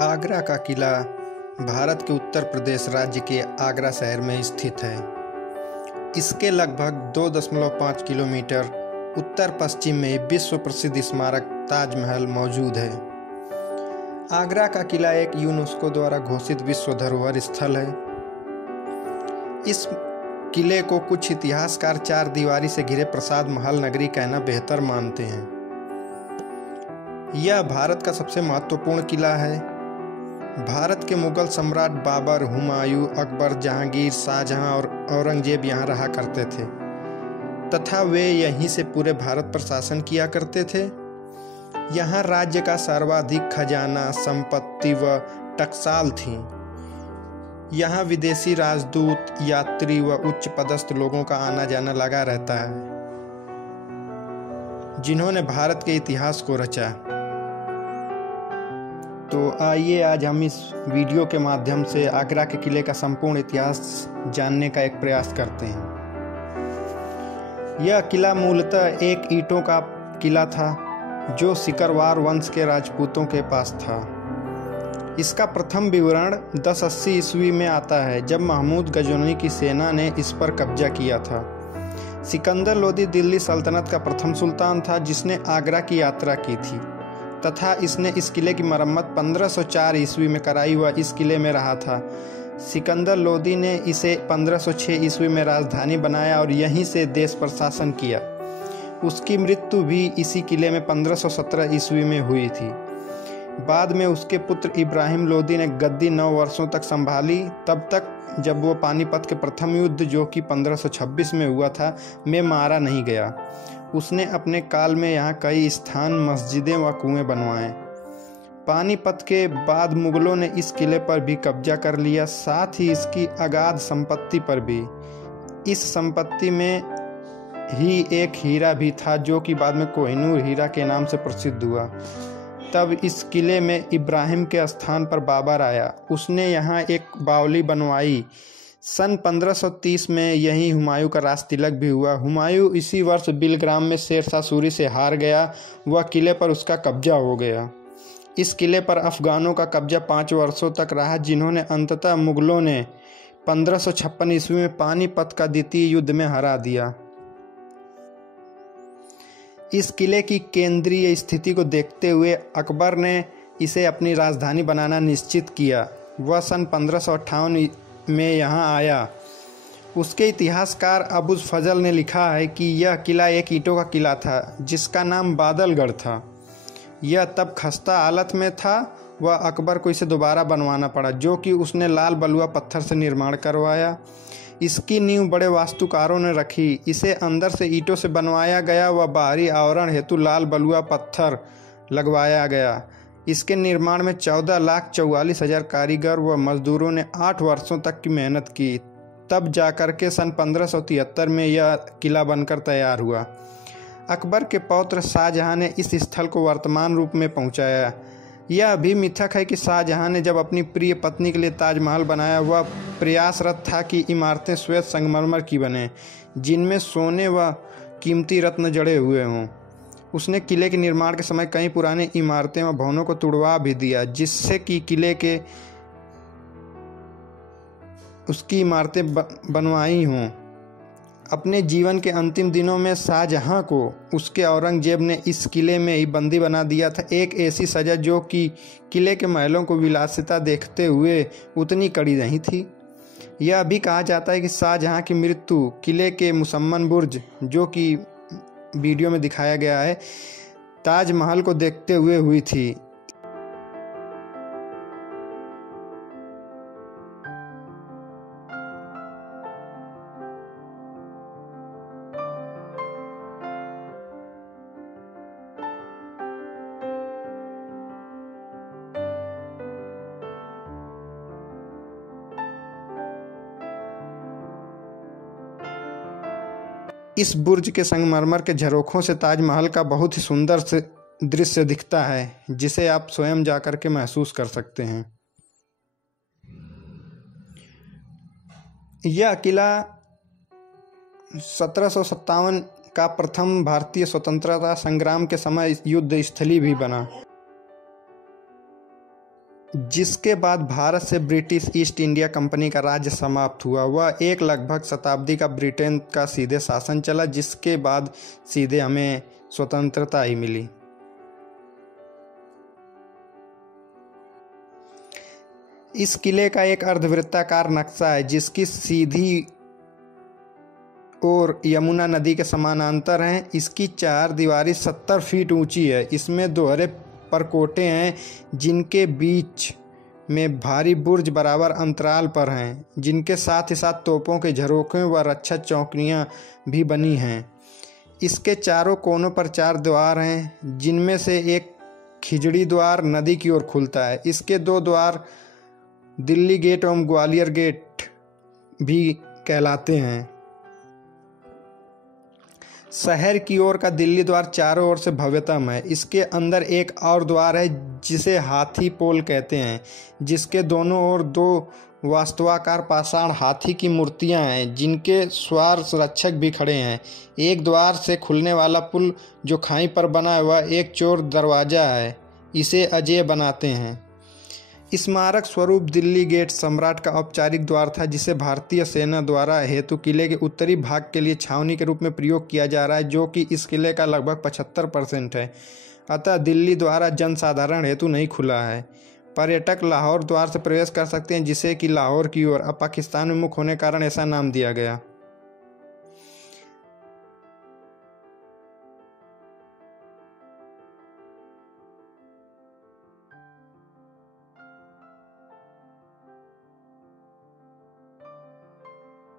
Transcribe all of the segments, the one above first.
आगरा का किला भारत के उत्तर प्रदेश राज्य के आगरा शहर में स्थित है। इसके लगभग 2.5 किलोमीटर उत्तर पश्चिम में विश्व प्रसिद्ध स्मारक ताजमहल मौजूद है। आगरा का किला एक यूनेस्को द्वारा घोषित विश्व धरोहर स्थल है। इस किले को कुछ इतिहासकार चार दीवारी से घिरे प्रसाद महल नगरी कहना बेहतर मानते हैं। यह भारत का सबसे महत्वपूर्ण किला है। भारत के मुगल सम्राट बाबर, हुमायूं, अकबर, जहांगीर, शाहजहां और औरंगजेब यहाँ रहा करते थे तथा वे यहीं से पूरे भारत पर शासन किया करते थे। यहाँ राज्य का सर्वाधिक खजाना, संपत्ति व टकसाल थी। यहाँ विदेशी राजदूत, यात्री व उच्च पदस्थ लोगों का आना जाना लगा रहता है, जिन्होंने भारत के इतिहास को रचा। तो आइए आज हम इस वीडियो के माध्यम से आगरा के किले का संपूर्ण इतिहास जानने का एक प्रयास करते हैं। यह किला मूलतः एक ईंटों का किला था जो सिकरवार वंश के राजपूतों के पास था। इसका प्रथम विवरण 1080 ईस्वी में आता है, जब महमूद गजनवी की सेना ने इस पर कब्जा किया था। सिकंदर लोदी दिल्ली सल्तनत का प्रथम सुल्तान था जिसने आगरा की यात्रा की थी तथा इसने इस किले की मरम्मत 1504 ईस्वी में कराई हुआ इस किले में रहा था। सिकंदर लोदी ने इसे 1506 ईस्वी में राजधानी बनाया और यहीं से देश पर शासन किया। उसकी मृत्यु भी इसी किले में 1517 ईस्वी में हुई थी। बाद में उसके पुत्र इब्राहिम लोदी ने गद्दी 9 वर्षों तक संभाली, तब तक जब वो पानीपत के प्रथम युद्ध जो कि 1526 में हुआ था में मारा नहीं गया। उसने अपने काल में यहाँ कई स्थान, मस्जिदें व कुएं बनवाए। पानीपत के बाद मुगलों ने इस किले पर भी कब्जा कर लिया, साथ ही इसकी अगाध संपत्ति पर भी। इस संपत्ति में ही एक हीरा भी था जो कि बाद में कोहिनूर हीरा के नाम से प्रसिद्ध हुआ। तब इस किले में इब्राहिम के स्थान पर बाबर आया। उसने यहाँ एक बावली बनवाई। सन 1530 में यहीं हुमायूं का राज तिलक भी हुआ। हुमायूं इसी वर्ष बिलग्राम में शेरशाह सूरी से हार गया। वह किले पर उसका कब्जा हो गया। इस किले पर अफगानों का कब्जा 5 वर्षों तक रहा, जिन्होंने अंततः मुगलों ने 1556 ईस्वी में पानीपत का द्वितीय युद्ध में हरा दिया। इस किले की केंद्रीय स्थिति को देखते हुए अकबर ने इसे अपनी राजधानी बनाना निश्चित किया। वह सन 1558 में यहाँ आया। उसके इतिहासकार अबुल फजल ने लिखा है कि यह किला एक ईंटों का किला था जिसका नाम बादलगढ़ था। यह तब खस्ता हालत में था। वह अकबर को इसे दोबारा बनवाना पड़ा, जो कि उसने लाल बलुआ पत्थर से निर्माण करवाया। इसकी नींव बड़े वास्तुकारों ने रखी। इसे अंदर से ईंटों से बनवाया गया व बाहरी आवरण हेतु लाल बलुआ पत्थर लगवाया गया। इसके निर्माण में 14,44,000 कारीगर व मजदूरों ने 8 वर्षों तक की मेहनत की। तब जाकर के सन 1573 में यह किला बनकर तैयार हुआ। अकबर के पौत्र शाहजहां ने इस स्थल को वर्तमान रूप में पहुंचाया। यह भी मिथक है कि शाहजहां ने जब अपनी प्रिय पत्नी के लिए ताजमहल बनाया, वह प्रयासरत था कि इमारतें श्वेत संगमरमर की बने, जिनमें सोने व कीमती रत्न जड़े हुए हों। उसने किले के निर्माण के समय कई पुरानी इमारतें व भवनों को तुड़वा भी दिया, जिससे कि किले के उसकी इमारतें बनवाई हों। अपने जीवन के अंतिम दिनों में शाहजहां को उसके औरंगजेब ने इस किले में ही बंदी बना दिया था। एक ऐसी सजा जो कि किले के महलों को विलासिता देखते हुए उतनी कड़ी नहीं थी। यह भी कहा जाता है कि शाहजहां की मृत्यु किले के मुसम्मन बुर्ज, जो कि वीडियो में दिखाया गया है, ताजमहल को देखते हुए हुई थी। इस बुर्ज के संगमरमर के झरोखों से ताजमहल का बहुत ही सुंदर से दृश्य दिखता है, जिसे आप स्वयं जाकर के महसूस कर सकते हैं। यह किला 1757 का प्रथम भारतीय स्वतंत्रता संग्राम के समय युद्ध स्थली भी बना। जिसके बाद भारत से ब्रिटिश ईस्ट इंडिया कंपनी का राज्य समाप्त हुआ। वह एक लगभग शताब्दी का ब्रिटेन का सीधे शासन चला, जिसके बाद सीधे हमें स्वतंत्रता ही मिली। इस किले का एक अर्धवृत्ताकार नक्शा है, जिसकी सीधी ओर यमुना नदी के समानांतर है। इसकी चार दीवारी 70 फीट ऊंची है। इसमें दोहरे परकोटे हैं, जिनके बीच में भारी बुर्ज बराबर अंतराल पर हैं, जिनके साथ ही साथ तोपों के झरोखे व रक्षा चौकियां भी बनी हैं। इसके चारों कोनों पर 4 द्वार हैं, जिनमें से एक खिजड़ी द्वार नदी की ओर खुलता है। इसके 2 द्वार दिल्ली गेट एवं ग्वालियर गेट भी कहलाते हैं। शहर की ओर का दिल्ली द्वार चारों ओर से भव्यतम है। इसके अंदर एक और द्वार है, जिसे हाथी पोल कहते हैं, जिसके दोनों ओर 2 वास्तवाकार पाषाण हाथी की मूर्तियां हैं, जिनके स्वार रक्षक भी खड़े हैं। एक द्वार से खुलने वाला पुल जो खाई पर बना है, वह एक चोर दरवाजा है। इसे अजेय बनाते हैं। स्मारक स्वरूप दिल्ली गेट सम्राट का औपचारिक द्वार था, जिसे भारतीय सेना द्वारा हेतु किले के उत्तरी भाग के लिए छावनी के रूप में प्रयोग किया जा रहा है, जो कि इस किले का लगभग 75% है। अतः दिल्ली द्वारा जनसाधारण हेतु नहीं खुला है। पर्यटक लाहौर द्वार से प्रवेश कर सकते हैं, जिसे कि लाहौर की ओर अब पाकिस्तान में मुख होने के कारण ऐसा नाम दिया गया।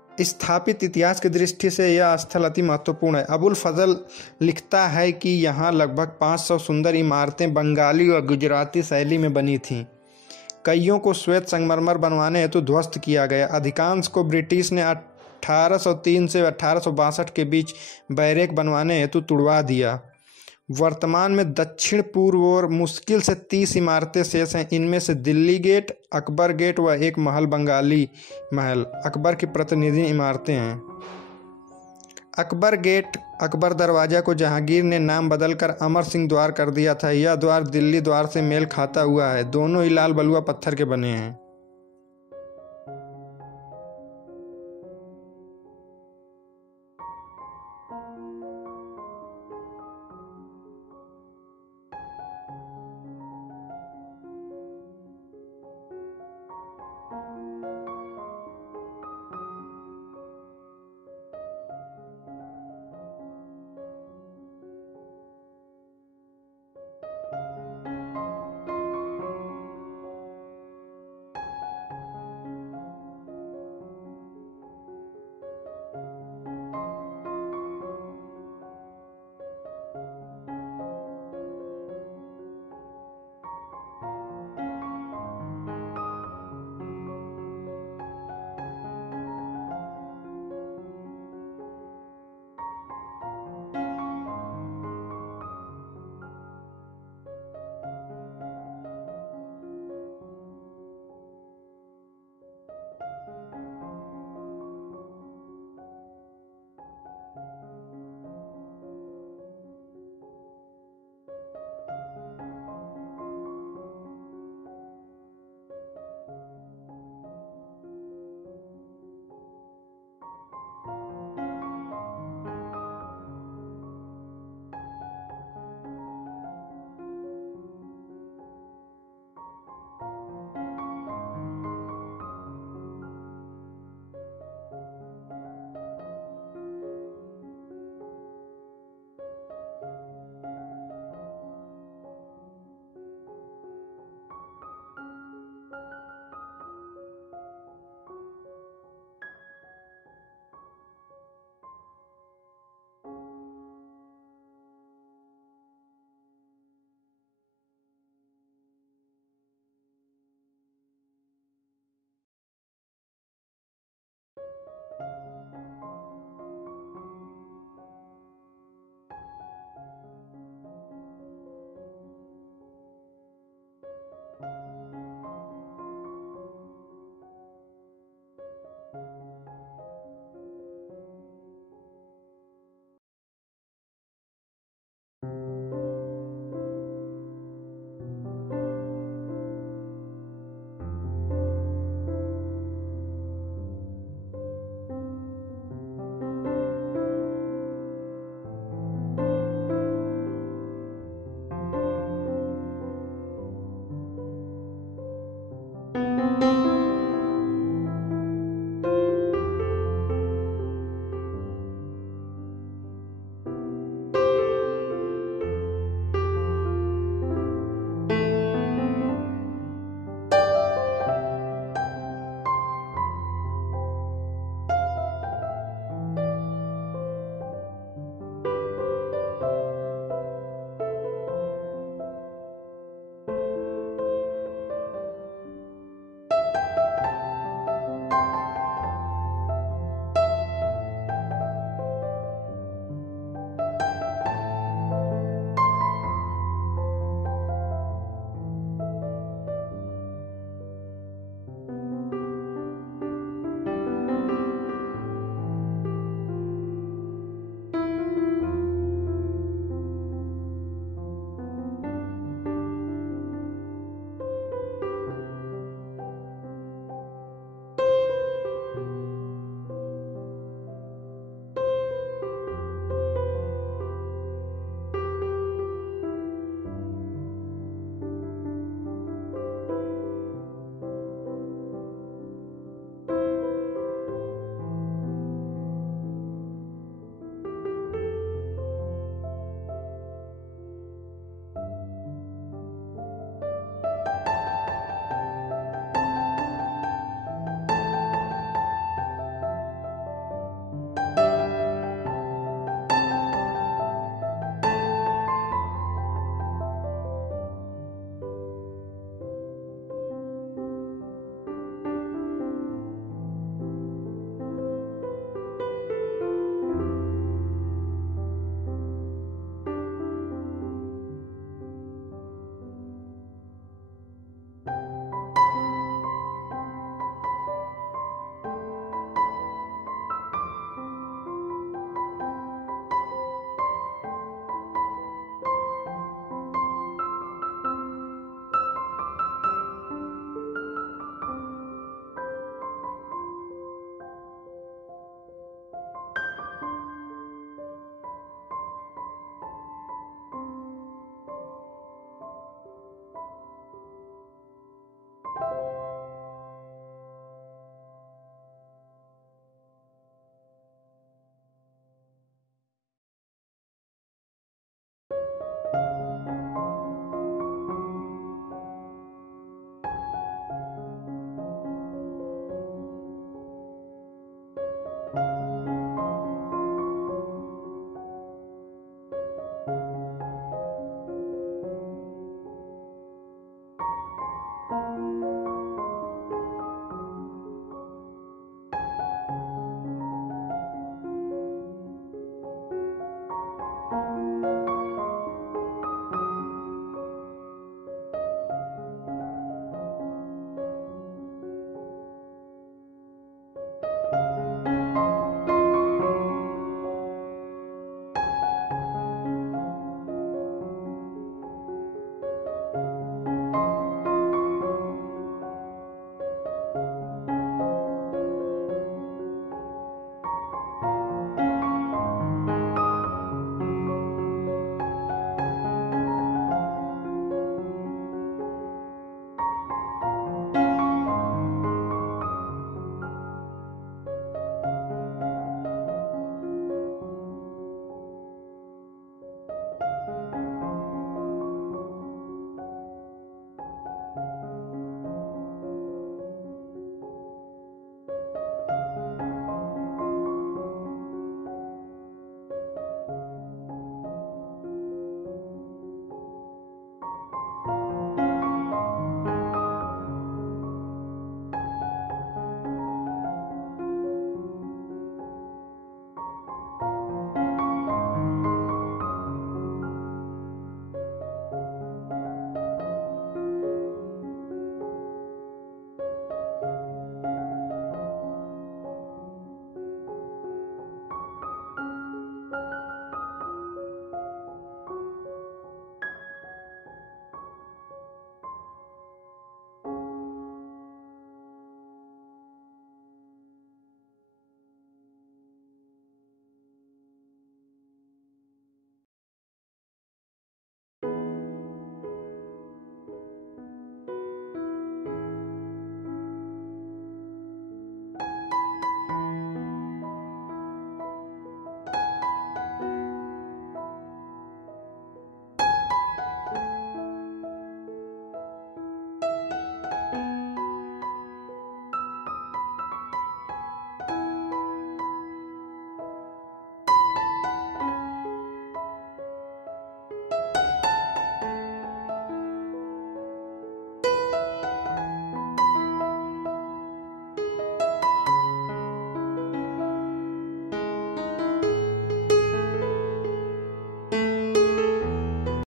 स्थापित इतिहास की दृष्टि से यह स्थल अति महत्वपूर्ण है। अबुल फजल लिखता है कि यहाँ लगभग 500 सुंदर इमारतें बंगाली और गुजराती शैली में बनी थीं। कईयों को श्वेत संगमरमर बनवाने हेतु ध्वस्त किया गया। अधिकांश को ब्रिटिश ने 1803 से 1862 के बीच बैरक बनवाने हेतु तुड़वा दिया। वर्तमान में दक्षिण पूर्व ओर मुश्किल से 30 इमारतें शेष हैं। इनमें से दिल्ली गेट, अकबर गेट व एक महल बंगाली महल अकबर की प्रतिनिधि इमारतें हैं। अकबर गेट अकबर दरवाजा को जहांगीर ने नाम बदलकर अमर सिंह द्वार कर दिया था। यह द्वार दिल्ली द्वार से मेल खाता हुआ है। दोनों ही लाल बलुआ पत्थर के बने हैं।